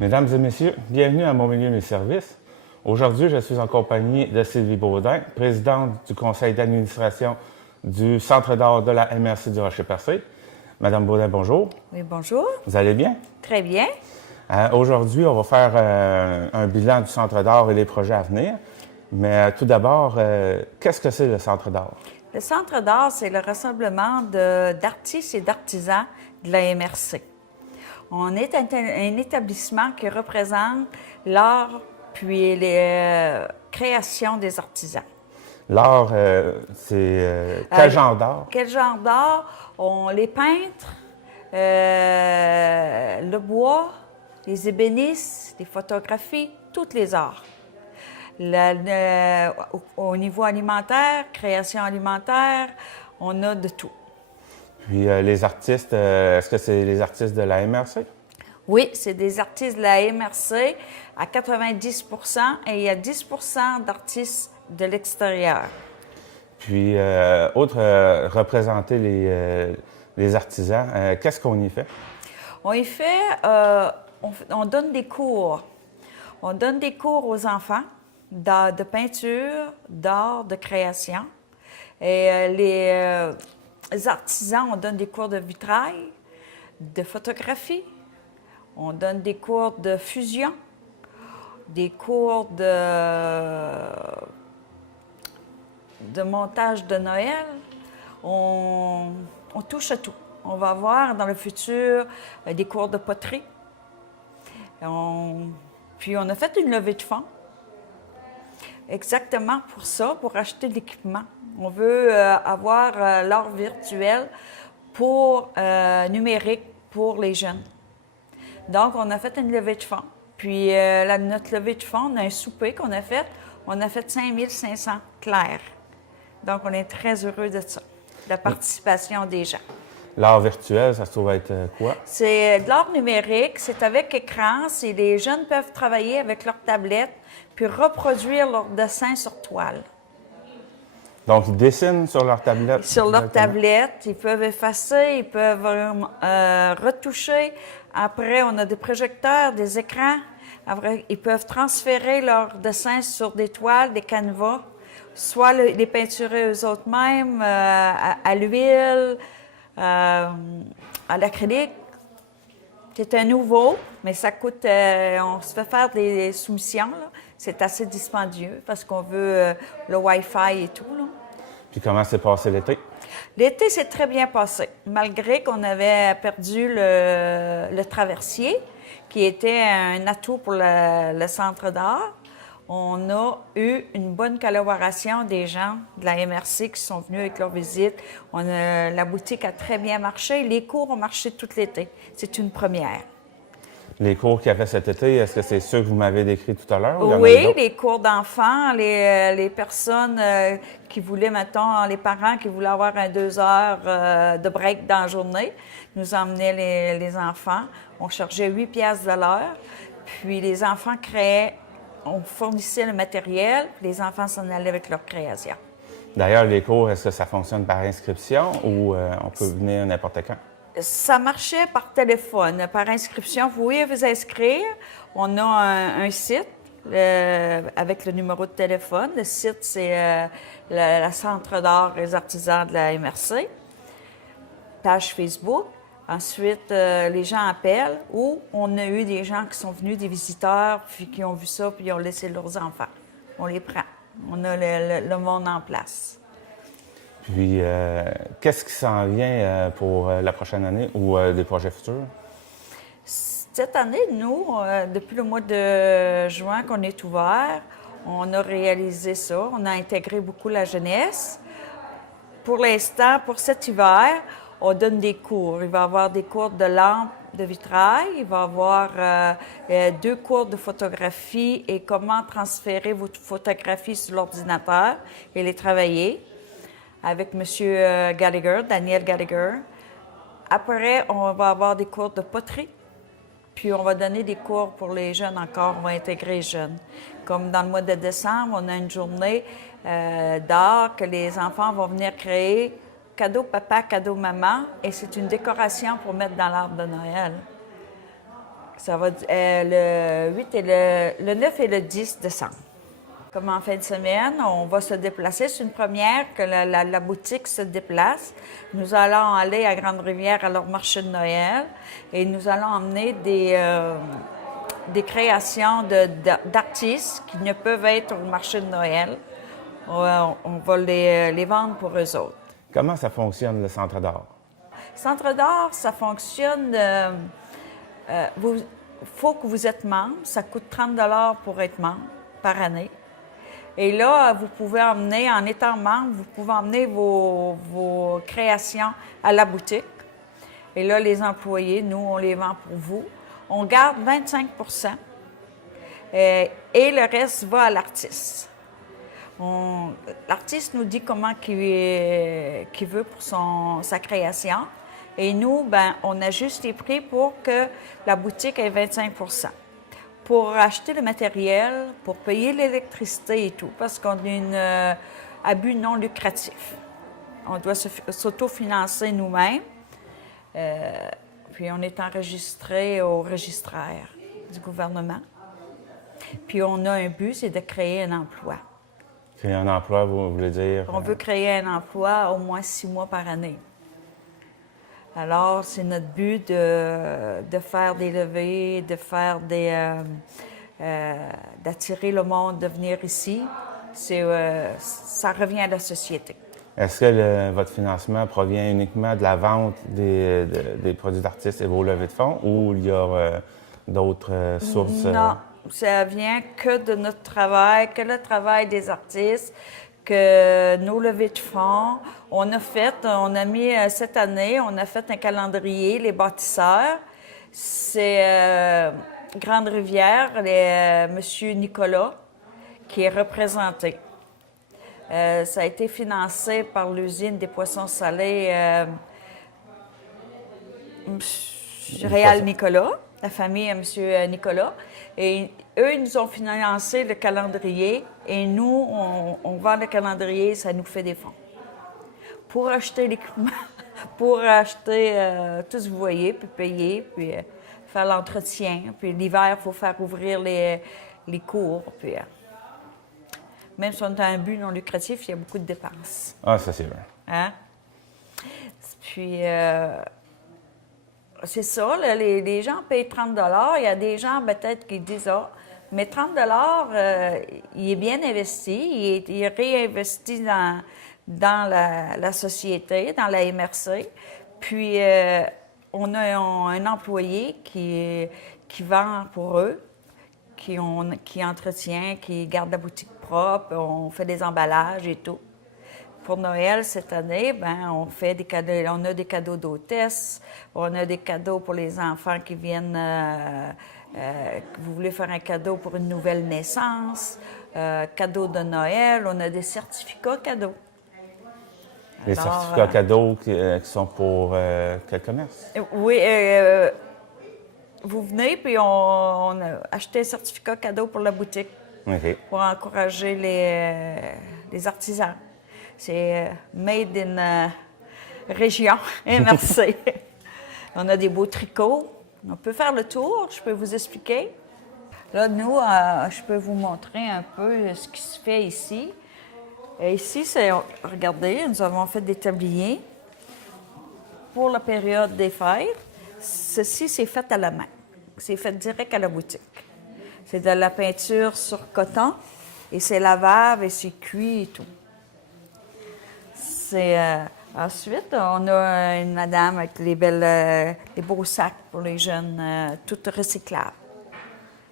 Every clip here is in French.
Mesdames et messieurs, bienvenue à Mon Milieu, mes services. Aujourd'hui, je suis en compagnie de Sylvie Baudin, présidente du conseil d'administration du Centre d'art de la MRC du Rocher-Percé. Madame Baudin, bonjour. Oui, bonjour. Vous allez bien? Très bien. Aujourd'hui, on va faire un bilan du Centre d'art et les projets à venir. Mais tout d'abord, qu'est-ce que c'est le Centre d'art? Le Centre d'art, c'est le rassemblement d'artistes et d'artisans de la MRC. On est un établissement qui représente l'art puis les créations des artisans. L'art, c'est quel genre d'art? Quel genre d'art? Les peintres, le bois, les ébénistes, les photographies, tous les arts. Au niveau alimentaire, création alimentaire, on a de tout. Puis les artistes, est-ce que c'est les artistes de la MRC? Oui, c'est des artistes de la MRC à 90 et il y a 10 d'artistes de l'extérieur. Puis, représenter les artisans, qu'est-ce qu'on y fait? On y fait, on donne des cours. On donne des cours aux enfants de peinture, d'art, de création. Et les artisans, on donne des cours de vitrail, de photographie. On donne des cours de fusion, des cours de montage de Noël. On touche à tout. On va avoir dans le futur des cours de poterie. Puis on a fait une levée de fonds exactement pour ça, pour acheter de l'équipement. On veut avoir l'art virtuel numérique pour les jeunes. Donc, on a fait une levée de fonds. Puis, notre levée de fonds, on a un souper qu'on a fait. On a fait 5500 clairs. Donc, on est très heureux de ça, de la participation des gens. L'art virtuel, ça se trouve être quoi? C'est de l'art numérique, c'est avec écran. Les jeunes peuvent travailler avec leur tablette puis reproduire leur dessin sur toile. Donc, ils dessinent sur leur tablette? Sur leur tablette, ils peuvent effacer, ils peuvent retoucher. Après, on a des projecteurs, des écrans. Après, ils peuvent transférer leurs dessins sur des toiles, des canevas, soit les peinturer eux-mêmes à l'huile, à l'acrylique. C'est un nouveau, mais ça coûte... on se fait faire des soumissions, là. C'est assez dispendieux parce qu'on veut le Wi-Fi et tout, là. Puis comment s'est passé l'été? L'été s'est très bien passé, malgré qu'on avait perdu le traversier, qui était un atout pour le centre d'art. On a eu une bonne collaboration des gens de la MRC qui sont venus avec leur visite. La boutique a très bien marché. Les cours ont marché tout l'été. C'est une première. Les cours qu'il y avait cet été, est-ce que c'est ceux que vous m'avez décrits tout à l'heure? Oui, les cours d'enfants, les personnes qui voulaient, mettons, les parents qui voulaient avoir 2 heures de break dans la journée, nous emmenaient les enfants. On chargeait 8 piastres de l'heure. Puis les enfants on fournissait le matériel, puis les enfants s'en allaient avec leur création. D'ailleurs, les cours, est-ce que ça fonctionne par inscription ou on peut venir n'importe quand? Ça marchait par téléphone, par inscription. Vous pouvez vous inscrire. On a un site avec le numéro de téléphone. Le site, c'est le Centre d'art et des artisans de la MRC. Page Facebook. Ensuite, les gens appellent ou on a eu des gens qui sont venus, des visiteurs, puis qui ont vu ça, puis ils ont laissé leurs enfants. On les prend. On a le monde en place. Puis, qu'est-ce qui s'en vient pour la prochaine année ou des projets futurs? Cette année, nous, depuis le mois de juin qu'on est ouvert, on a réalisé ça. On a intégré beaucoup la jeunesse. Pour l'instant, pour cet hiver, on donne des cours. Il va y avoir des cours de lampe de vitrail. Il va y avoir 2 cours de photographie et comment transférer vos photographies sur l'ordinateur et les travailler avec M. Gallagher, Daniel Gallagher. Après, on va avoir des cours de poterie. Puis on va donner des cours pour les jeunes encore. On va intégrer les jeunes. Comme dans le mois de décembre, on a une journée d'art que les enfants vont venir créer. Cadeau papa, cadeau maman. Et c'est une décoration pour mettre dans l'arbre de Noël. Ça va le 8 et le 9 et le 10 décembre. Comme en fin de semaine, on va se déplacer. C'est une première que la boutique se déplace. Nous allons aller à Grande-Rivière à leur marché de Noël et nous allons emmener des créations d'artistes qui ne peuvent être au marché de Noël. On va les vendre pour eux autres. Comment ça fonctionne, le Centre d'art? Centre d'art, ça fonctionne. Il faut que vous êtes membre. Ça coûte 30 $ pour être membre par année. Et là, vous pouvez emmener, en étant membre, vous pouvez emmener vos créations à la boutique. Et là, les employés, nous, on les vend pour vous. On garde 25 % et le reste va à l'artiste. L'artiste nous dit comment qu'il veut pour sa création. Et nous, ben, on ajuste les prix pour que la boutique ait 25 % pour acheter le matériel, pour payer l'électricité et tout, parce qu'on a un but non lucratif. On doit s'autofinancer nous-mêmes. Puis on est enregistré au registraire du gouvernement. Puis on a un but, c'est de créer un emploi. Créer un emploi, vous voulez dire? On veut créer un emploi au moins 6 mois par année. Alors, c'est notre but de faire des levées, de faire d'attirer le monde de venir ici. Ça revient à la société. Est-ce que votre financement provient uniquement de la vente des produits d'artistes et vos levées de fonds ou il y a d'autres sources? Non, ça vient que de notre travail, que le travail des artistes, que nos levées de fonds. On a mis cette année, on a fait un calendrier, les bâtisseurs. C'est Grande-Rivière, M. Nicolas, qui est représenté. Ça a été financé par l'usine des poissons salés Réal Nicolas, la famille M. Nicolas. Et eux, ils nous ont financé le calendrier et nous, on vend le calendrier et ça nous fait des fonds. Pour acheter l'équipement, pour acheter tout ce que vous voyez, puis payer, puis faire l'entretien. Puis l'hiver, il faut faire ouvrir les cours. Puis, même si on a un but non lucratif, il y a beaucoup de dépenses. Ah, ça c'est vrai. Hein? Puis, c'est ça, là, les gens payent 30 $. Il y a des gens peut-être qui disent « Ah, mais 30 $, il est bien investi, il est réinvesti dans la société, dans la MRC. » Puis, on a un employé qui vend pour eux, qui entretient, qui garde la boutique propre, on fait des emballages et tout. Pour Noël, cette année, ben, on fait des cadeaux, on a des cadeaux d'hôtesse, on a des cadeaux pour les enfants qui viennent, vous voulez faire un cadeau pour une nouvelle naissance, cadeau de Noël, on a des certificats cadeaux. Les certificats cadeaux qui sont pour quel commerce? Oui, vous venez, puis on a acheté un certificat cadeau pour la boutique, pour encourager les artisans. C'est made in région, MRC. On a des beaux tricots. On peut faire le tour, je peux vous expliquer. Là, nous, je peux vous montrer un peu ce qui se fait ici. Et ici, regardez, nous avons fait des tabliers pour la période des fêtes. Ceci, c'est fait à la main. C'est fait direct à la boutique. C'est de la peinture sur coton et c'est lavable et c'est cuit et tout. Ensuite, on a une madame avec les beaux sacs pour les jeunes, toutes recyclables,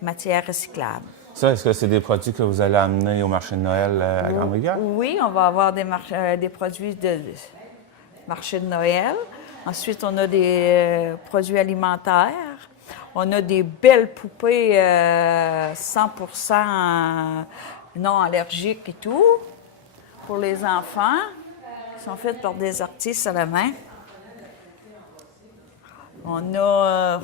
matières recyclables. Ça, est-ce que c'est des produits que vous allez amener au marché de Noël à Grande-Rivière? Oui, on va avoir des produits de marché de Noël. Ensuite, on a des produits alimentaires. On a des belles poupées 100% non allergiques et tout, pour les enfants. Ils sont faites par des artistes à la main. On a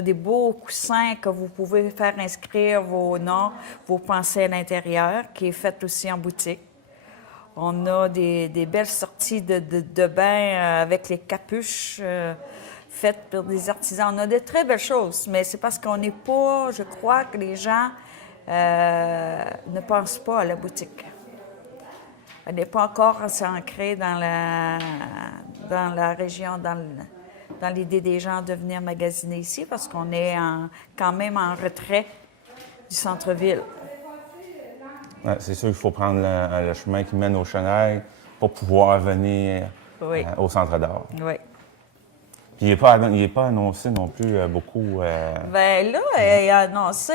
des beaux coussins que vous pouvez faire inscrire vos noms, vos pensées à l'intérieur, qui est fait aussi en boutique. On a des belles sorties de bain avec les capuches faites par des artisans. On a de très belles choses, mais c'est parce qu'on n'est pas, je crois que les gens ne pensent pas à la boutique. Elle n'est pas encore assez ancrée dans la région, dans l'idée des gens de venir magasiner ici, parce qu'on est quand même en retrait du centre-ville. Ouais, c'est sûr qu'il faut prendre le chemin qui mène au Chenail pour pouvoir venir Oui. au Centre d'art. Oui. Puis il n'est pas annoncé non plus beaucoup. Bien là, il a annoncé,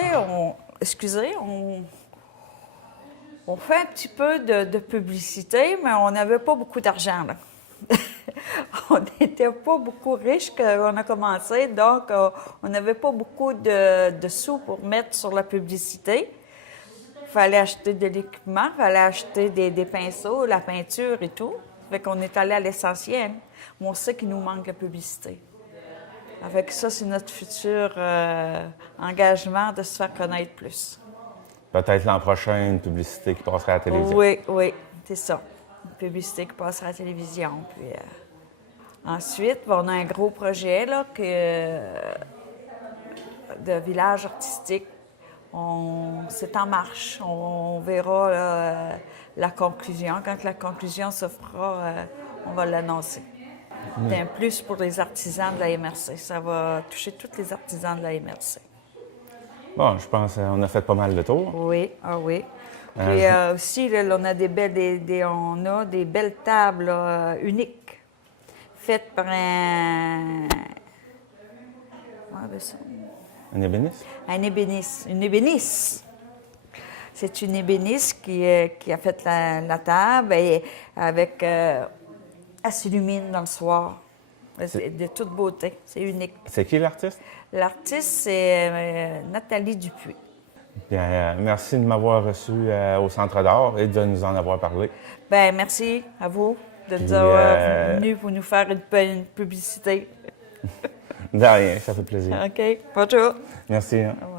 on fait un petit peu de publicité, mais on n'avait pas beaucoup d'argent, là. On n'était pas beaucoup riches quand on a commencé, donc on n'avait pas beaucoup de sous pour mettre sur la publicité. Il fallait acheter de l'équipement, il fallait acheter des pinceaux, la peinture et tout. Fait qu'on est allé à l'essentiel. Mais on sait qu'il nous manque la publicité. Avec ça, c'est notre futur engagement de se faire connaître plus. Peut-être l'an prochain, une publicité qui passera à la télévision. Oui, c'est ça. Une publicité qui passera à la télévision. Puis, ensuite, on a un gros projet là, de village artistique. C'est en marche. On verra là, la conclusion. Quand la conclusion se fera, on va l'annoncer. C'est un plus pour les artisans de la MRC. Ça va toucher tous les artisans de la MRC. Bon, je pense qu'on a fait pas mal de tours. Oui, oui. Puis aussi, là, on a on a des belles tables là, uniques, faites par un... Un ébéniste? Un ébéniste. Une ébéniste. C'est une ébéniste qui a fait la table et avec... elle s'illumine dans le soir. C'est de toute beauté. C'est unique. C'est qui l'artiste? L'artiste, c'est Nathalie Dupuis. Bien, merci de m'avoir reçu au Centre d'art et de nous en avoir parlé. Bien, merci à vous de nous avoir venus pour nous faire une publicité. De rien, ça fait plaisir. OK. Bonjour. Merci. Hein. Au revoir.